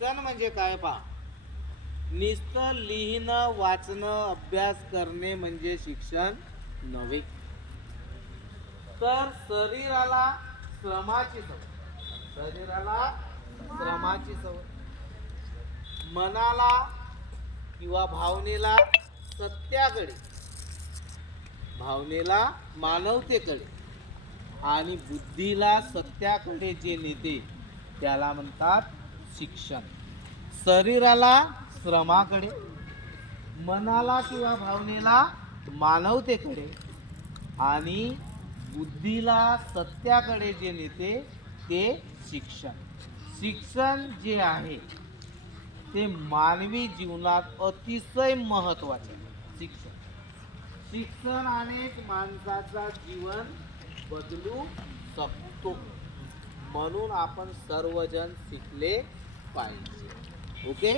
शिक्षण म्हणजे काय पहा. नुसतं लिहिणं वाचणं अभ्यास करणे म्हणजे शिक्षण नव्हे. तर शरीराला श्रमाची सवय, शरीराला श्रमाची सवय, मनाला किंवा भावनेला सत्याकडे, भावनेला मानवतेकडे आणि बुद्धीला सत्याकडे जे नेते त्याला म्हणतात शिक्षण. शरीराला श्रमाकडे, मनाला किंवा भावनेला मानवतेकडे आणि बुद्धीला सत्याकडे जे नेते ते शिक्षण. शिक्षण जे आहे ते मानवी जीवनात अतिशय महत्वाचे. शिक्षण शिक्षणाने माणसाचा जीवन बदलू शकतो. म्हणून आपण सर्वजण शिकले पाहिजे. ओके.